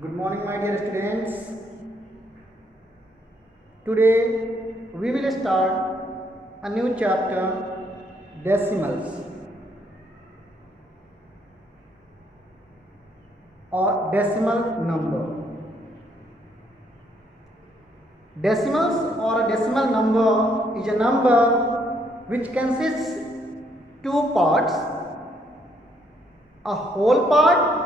Good morning, my dear students. Today we will start a new chapter, decimals or decimal number. Decimals or a decimal number is a number which consists two parts, a whole part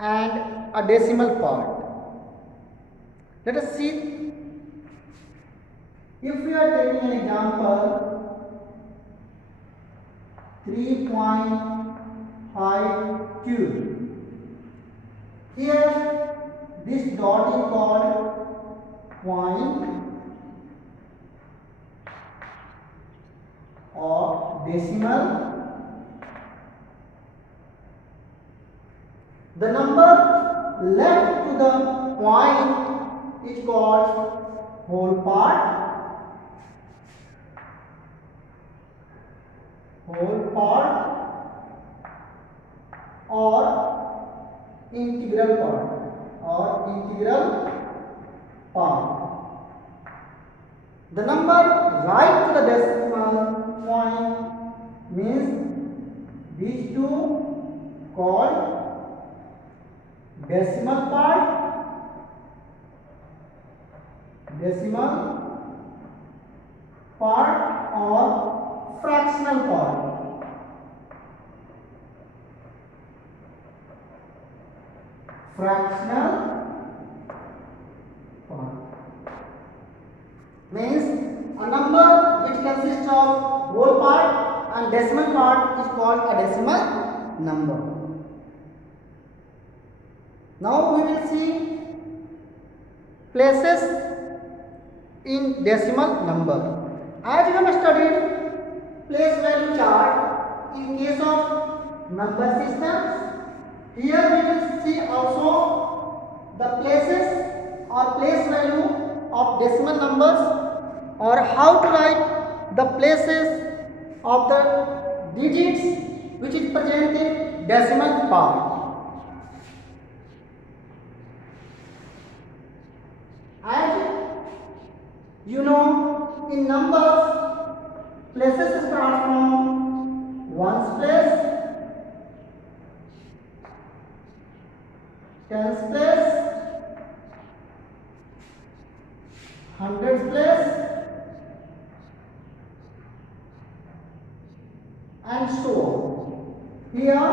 and a decimal part. Let us see. If we are taking an example 3.52, here this dot is called point or decimal. The number left to the point is called whole part, or integral part. The number right to the decimal point means these two called decimal part or fractional part. Fractional part means a number which consists of whole part and decimal part is called a decimal number. Now we will see places in decimal number. As you have studied place value chart in case of number systems, here we will see also the places or place value of decimal numbers, or how to write the places of the digits which is present in decimal part. As you know, in numbers, places start from ones place, tens place, hundreds place, and so on. Here,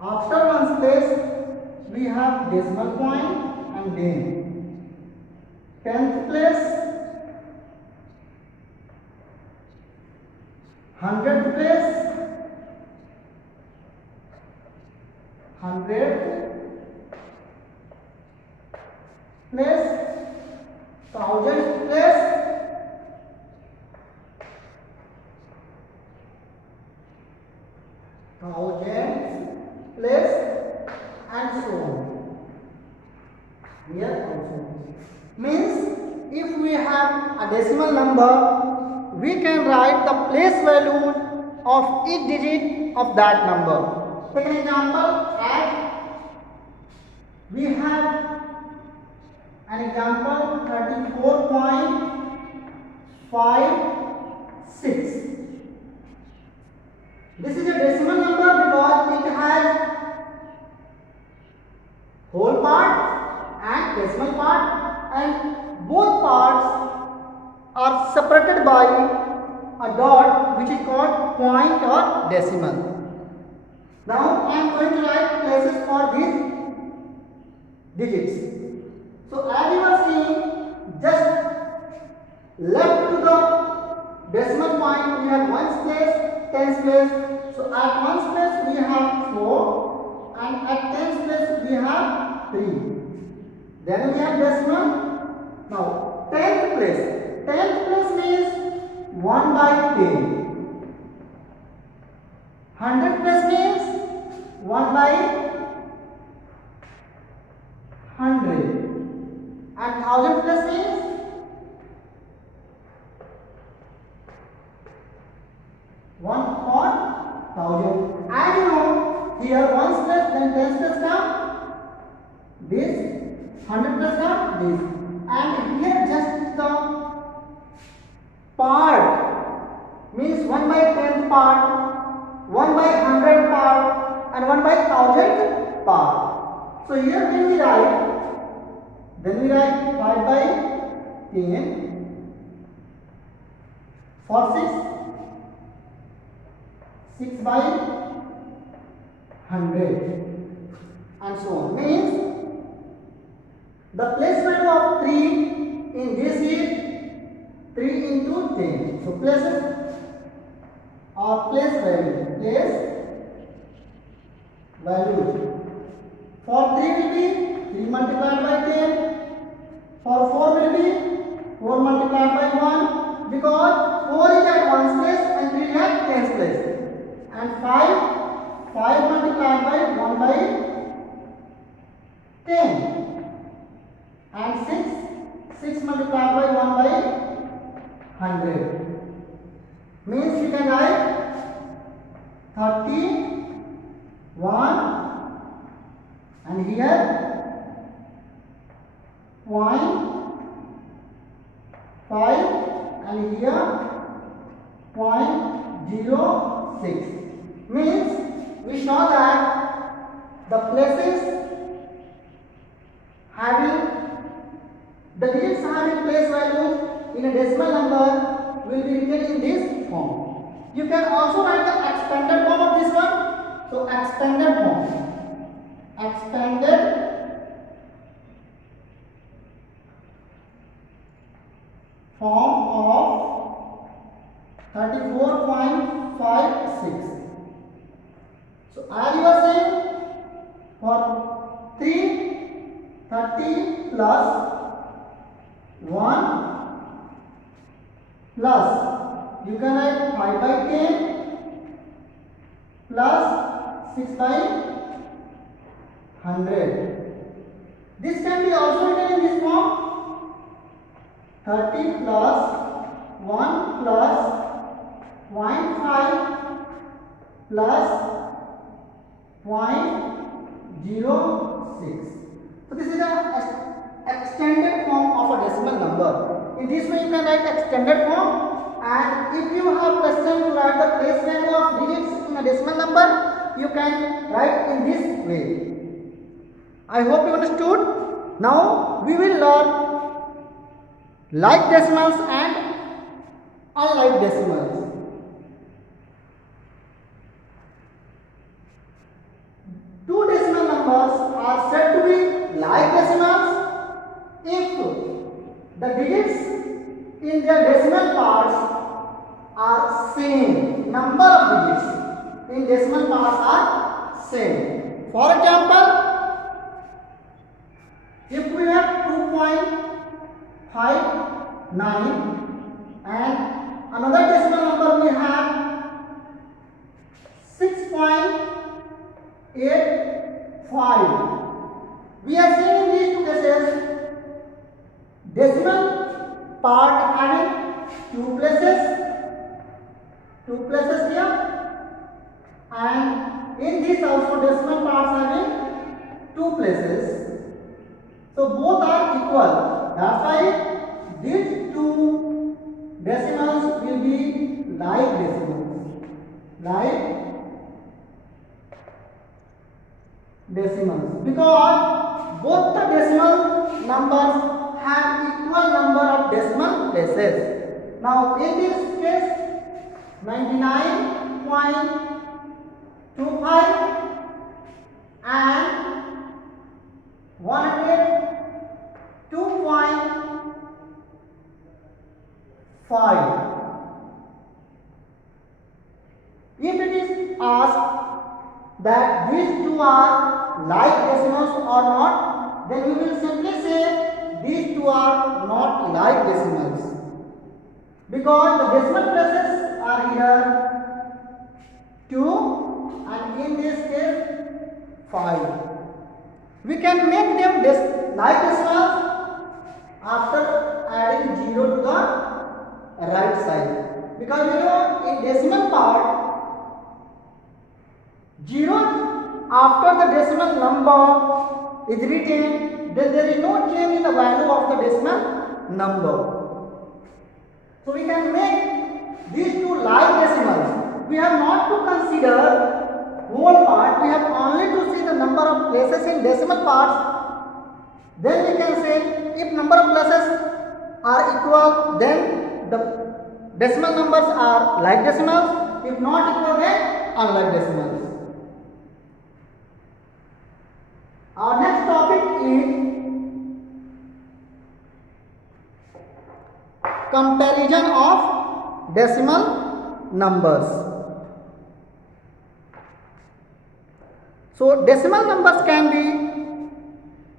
after ones place, we have decimal point and then tenth place, hundredth place, hundredth place, thousandth place, and so on. Here also means if we have a decimal number, we can write the place value of each digit of that number. Take an example, as we have an example 34.56. This is a decimal number because it has whole part and decimal part, and both parts are separated by a dot which is called point or decimal. Now I am going to write places for these digits. So as you are seeing, just left to the decimal point we have ones place, tens place. So at ones place we have 4 and at tens place we have 3. Then we have decimal. Now tenth place means 1 by 10. Hundredth place means 1 by 100, and thousandth place means 1 on 1000. As you know, here ones place, then tens place come this, 100 place come this, and here just the part means 1 by 10th part, 1 by 100 part, and 1 by 1000 part. So here when we write, then we write 5 by 10 for 6, 6 by 100, and so on. Means the place value of 3 in this is 3 into 10. So places or place value, for 3 will be 3 multiplied by 10, for 4 will be 4 multiplied by 1, because 4 is at 1's place and 3 is at 10's place, and 5 multiplied by 1 by 10, and 6 multiplied by 1 by 100. Means you can write 31, and here 0.5, and here 0.06. Means we saw that the places having the digits having place values in a decimal number will be written in this form. You can also write the expanded form of this one. So expanded form of 34.56. So as you are saying, for 330 plus 1 plus, you can write 5 by 10 plus 6 by 100. This can be also written in this form: 30 plus 1 plus 0.5 plus 0.06. So this is a extended form of a decimal number. In this way you can write extended form, and if you have question to write the place value of digits in a decimal number, you can write in this way. I hope you understood. Now we will learn like decimals and unlike decimals. Two decimal numbers are said to be like decimals if the digits in their decimal parts are same. Number of digits in decimal parts are same. For example, if we have 2.59 and another decimal number we have 6.85, we are seeing in these two cases decimal part having two places here, and in this also decimal parts having two places. So both are equal. That's why these two decimals will be like decimals. Because both the decimal numbers have equal number of decimal places. Now in this case 99.25 and 102.5. If it is asked that these two are like decimals or not, then we will simply say these two are not like decimals, because the decimal places are here 2 and in this case 5. We can make them like decimals after adding 0 to the right side, because you know in decimal part 0 after the decimal number is written, then there is no change in the value of the decimal number. So we can make these two like decimals. We have not to consider whole part, we have only to see the number of places in decimal parts. Then we can say if number of places are equal, then the decimal numbers are like decimals. If not equal, then unlike decimals. Our next topic is comparison of decimal numbers. So decimal numbers can be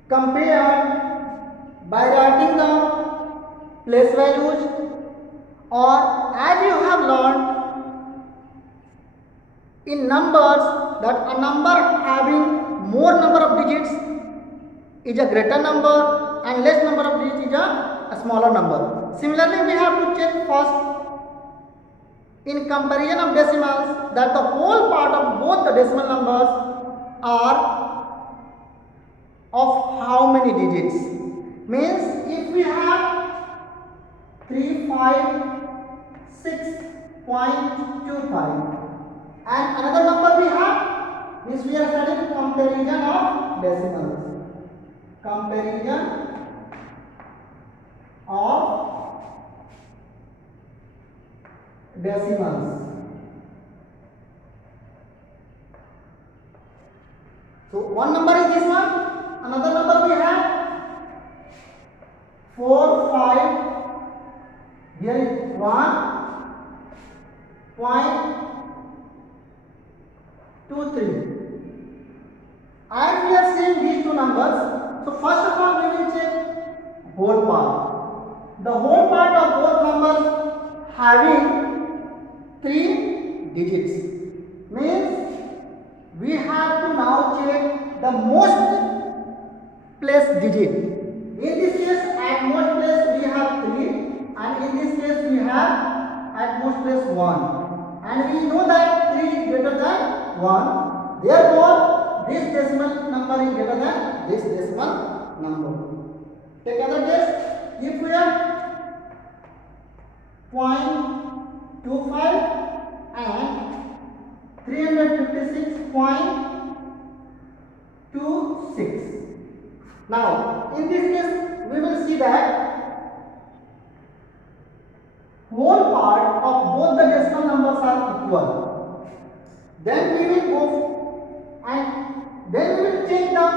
compared by writing the place values, or as you have learned in numbers that a number having more number of digits is a greater number and less number of digits is a smaller number. Similarly, we have to check first in comparison of decimals that the whole part of both the decimal numbers are of how many digits. Means if we have 356.25 and another number we have, means we are studying comparison of decimals. Comparison of decimals. So one number is this one, another number we have 4, 5, here is 1.23. And we are seeing these two numbers. So first of all we will check whole part. The whole part of both numbers having 3 digits. Means we have to now check the most place digit. In this case at most place we have 3 and in this case we have at most place 1. And we know that 3 is greater than 1. Therefore, this decimal number is greater than this decimal number. Take another case. If we have 0.25 and 356.26. Now, in this case, we will see that whole part of both the decimal numbers are equal. Then we will go and then we will change the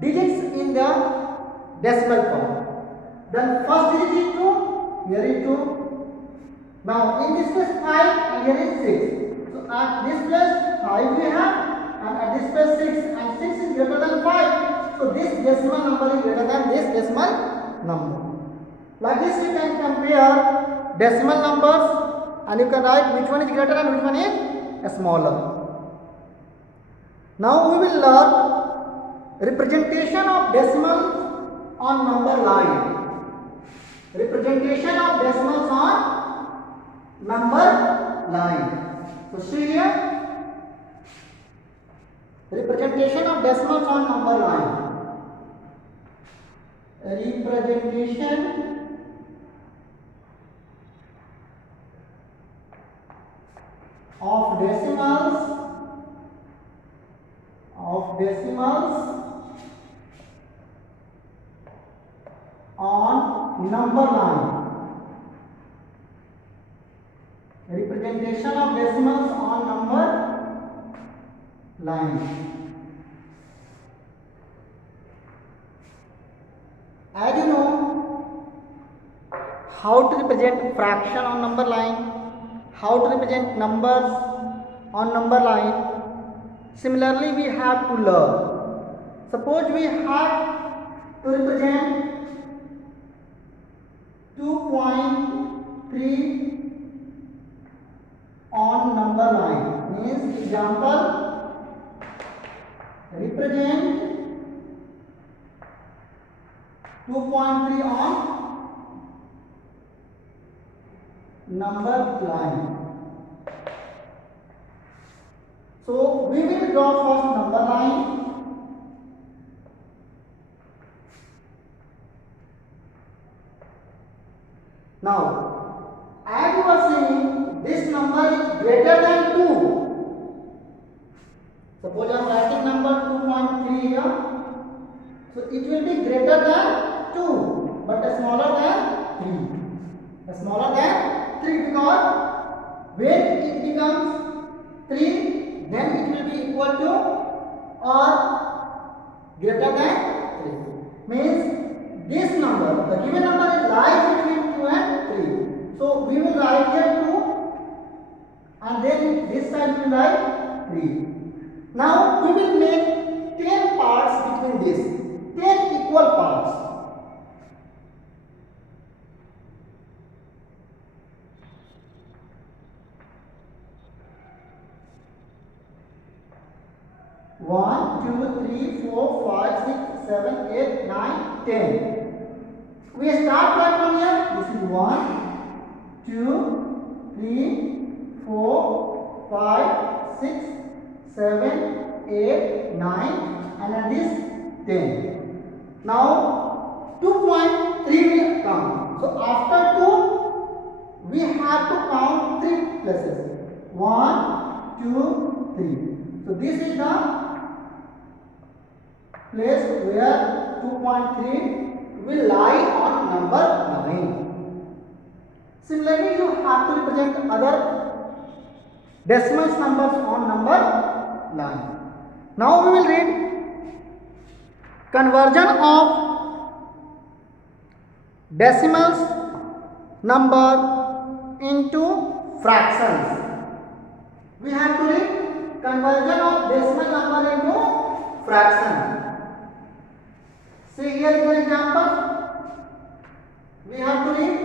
digits in the decimal part. Then first digit is 2, here is 2. Now in this case 5 and here is 6. So at this place 5 we have and at this place 6 and 6 is greater than 5. So this decimal number is greater than this decimal number. Like this we can compare decimal numbers and you can write which one is greater and which one is smaller. Now we will learn representation of decimals on number line. Representation of decimals on number line. So see here, representation of decimals on number line. Representation of decimals on number line. Representation of decimals on number line. As you know how to represent fraction on number line, how to represent numbers on number line. Similarly, we have to learn. Suppose we have to represent 2.3 on number line. Means example, represent 2.3 on number line. So we will draw first number line. Now, as you are seeing, this number is greater than 2. Suppose I am writing number 2.3 here. So it will be greater than 2, but smaller than 3. Smaller than 3, because when it becomes 3, then it will be equal to or greater than 3. Means this number, the given number is lies between 2 and 3. So we will write here 2, and then this side we will write 3. Now we will make 10 parts between this. 10 equal parts. One, two, three, four, five, six, seven, 8, 9, 10. We start right from here. This is 1, 2, 3, 4, 5, 6, 7, 8, 9, and then this 10. Now 2.3 will come. So after 2, we have to count 3 places. 1, 2, 3. So this is the place where 2.3 will lie on number 9. Similarly, you have to represent other decimal numbers on number 9. Now we will read conversion of decimals number into fractions. We have to read conversion of decimal number into fraction. See here is an example. We have to read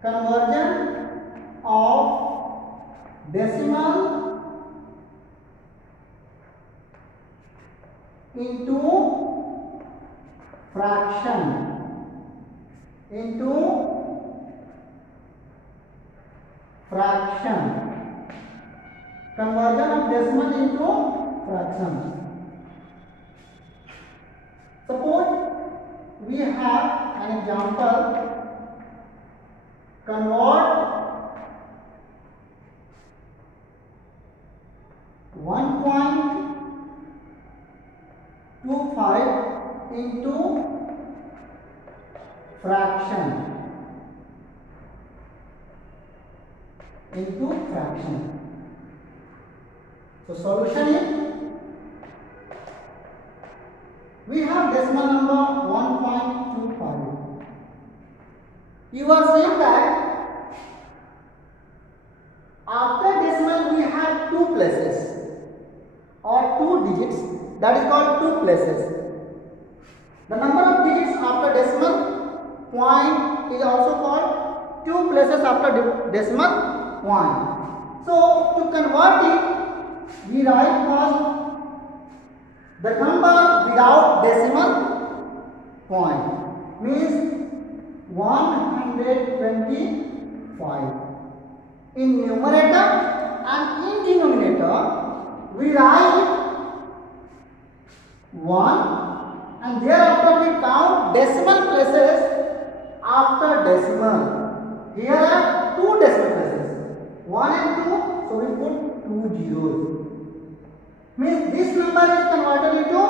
conversion of decimal into fraction. Conversion of decimal into fraction. Suppose we have an example. Convert 1.25 into fraction. So solution is, we have decimal number 1.25. You are saying that after decimal we have 2 places or 2 digits, that is called 2 places. The number of digits after decimal point is also called 2 places after decimal point. So to convert it, we write first the number without decimal point, means 125. In numerator and in denominator, we write 1, and thereafter we count decimal places after decimal. Here are 2 decimal places, 1 and 2, so we put 2 zeros. Means this number is converted into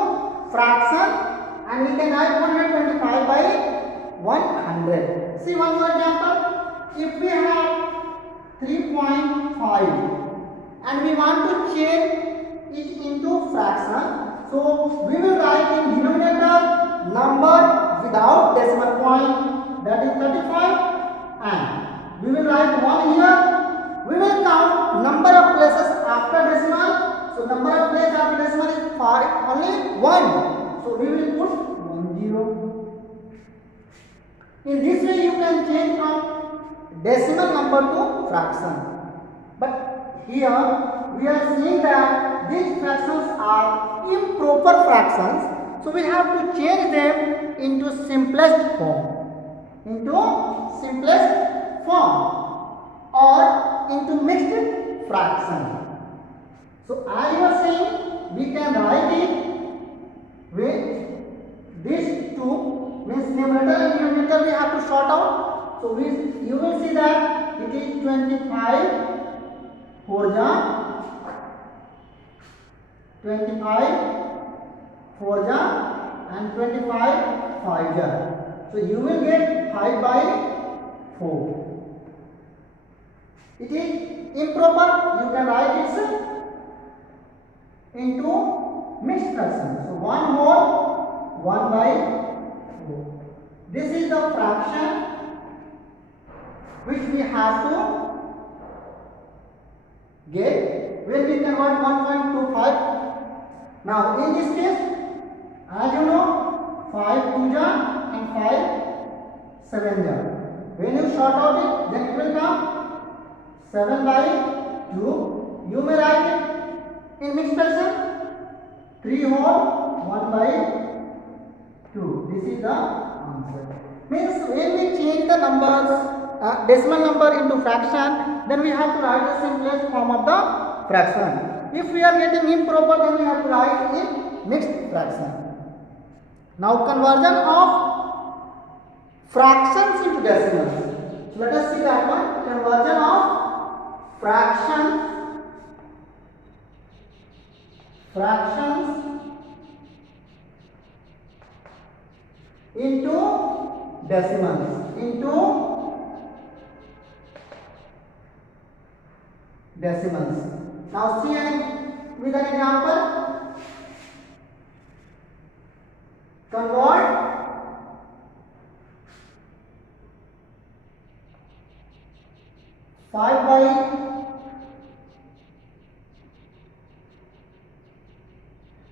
fraction, and we can write 125 by 100. See one more example. If we have 3.5 and we want to change it into fraction, so we will write in denominator number without decimal point, that is 35, and we will write 1 here. We will count number of places after decimal. So number of places after decimal is 5, only 1. So we will put 10. In this way you can change from decimal number to fraction. But here we are seeing that these fractions are improper fractions. So we have to change them into simplest form. Or into mixed fraction. So as you are saying, we can write it with these two, means numerator and denominator we have to sort out. So you will see that it is 25 4 ja 25 4 ja and 25 5 ja. So you will get 5 by 4. It is improper. You can write it into mixed fraction. So 1 whole 1 by 4. This is the fraction which we have to get when we convert 1.25. Now in this case, as you know, 5 2 ja and 5 7 ja. When you sort out it, then it will come 7 by 2. You may write it in mixed fraction 3 whole 1 by 2. This is the answer. Means when we change the numbers, decimal number into fraction, then we have to write the simplest form of the fraction. If we are getting improper, then we have to write in mixed fraction. Now conversion of fractions into decimals. Let us see that one. Conversion of fractions into decimals. Now see with an example. Convert 5 by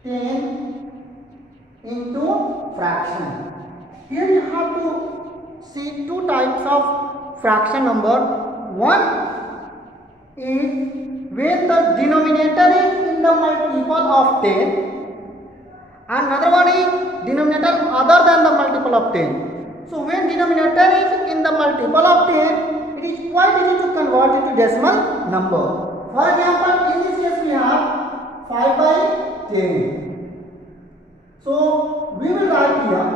10 into fraction. Here you have to see two types of fraction number. One is when the denominator is in the multiple of 10, and another one is denominator other than the multiple of 10. So when denominator is in the multiple of 10, it is quite easy to convert into decimal number. For example, in this case we have 5 by 10. So we will write here,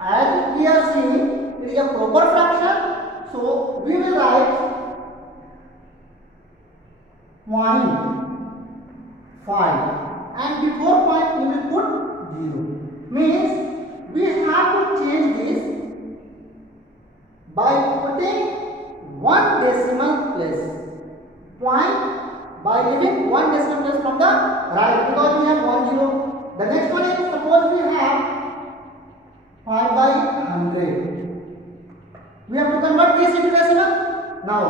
as we are seeing, it is a proper fraction. So we will write 0.5, and before point we will put 0. Means we have to change this by putting one decimal place. Point by leaving one decimal place from the right, because we have 1 0. The next one is, suppose we have 5 by 100. We have to convert this into decimal. Now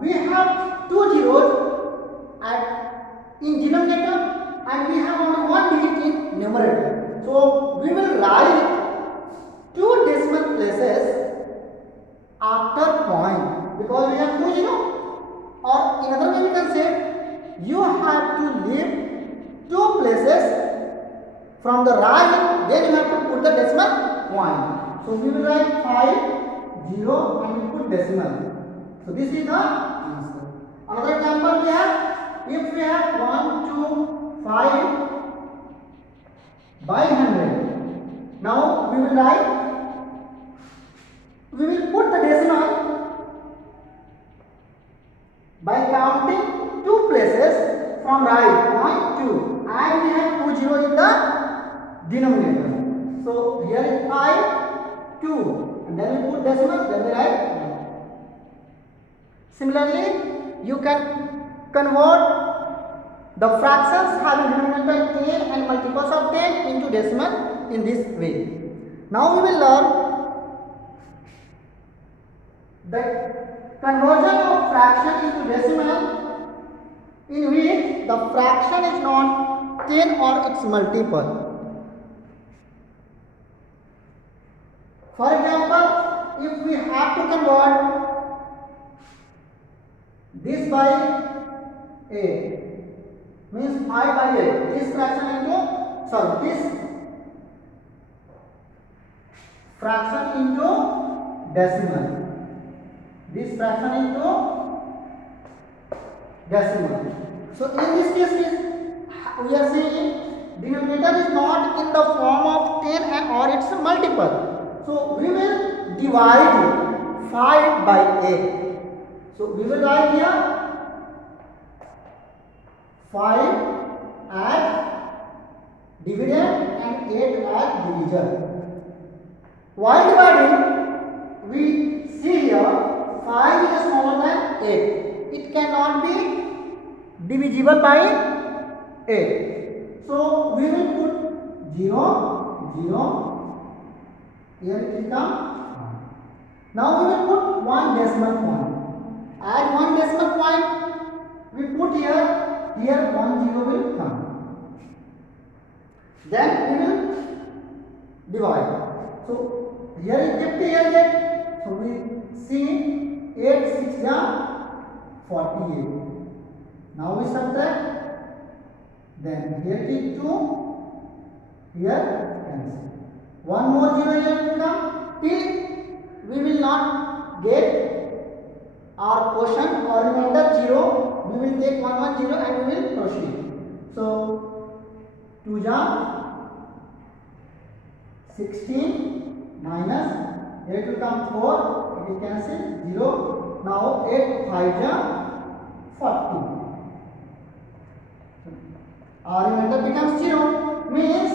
we have 2 zeros in denominator, and we have only one digit in numerator. So we will write 2 decimal places after point, because we have 2 zero. Or in other way we can say, you have to leave 2 places from the right, then you have to put the decimal point. So we will write 5 0 and we put decimal. So this is the answer. Another example we have, if we have 1 2 5 by 100. Now we will put the decimal by counting 2 places from right, 0.2, and we have 2 zeros in the denominator. So here is 5 2, and then we put decimal, then we write 1. Similarly, you can convert the fractions having denominator 10 and multiples of 10 into decimal in this way. Now we will learn the conversion of fraction into decimal, in which the fraction is not 10 or its multiple. For example, if we have to convert this by 8, means 5 by 8, this fraction into, this fraction into decimal, this fraction into decimal. So in this case we are saying denominator is not in the form of 10 or its multiple. So we will divide 5 by 8. So we will write here 5 as dividend and 8 as divisor. While dividing, we see here 5 is smaller than 8. It cannot be divisible by 8. So we will put 0, 0. Here it will come. Now we will put one decimal point. Add one decimal point. We put here 1 0 will come. Then we will divide. So here is 50, here is 8. So we see 8 6 are 48. Now we subtract. Then here is 2. Here cancel. One more 0 here will come. Till we will not get our quotient or remainder 0. We will take 1 1 0 and we will proceed. So 2 ja 16 minus here it will come 4. It will cancel 0. Now 8 5 ja 40. Our remainder becomes 0. Means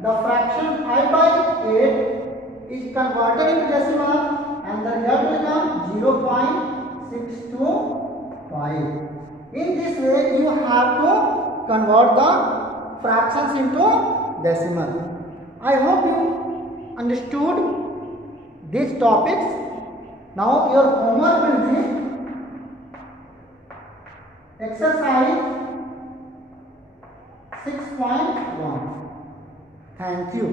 the fraction 5 by 8 is converted into decimal and the result will come 0.625. In this way you have to convert the fractions into decimal. I hope you understood these topics. Now your homework will be exercise 6.1. Thank you.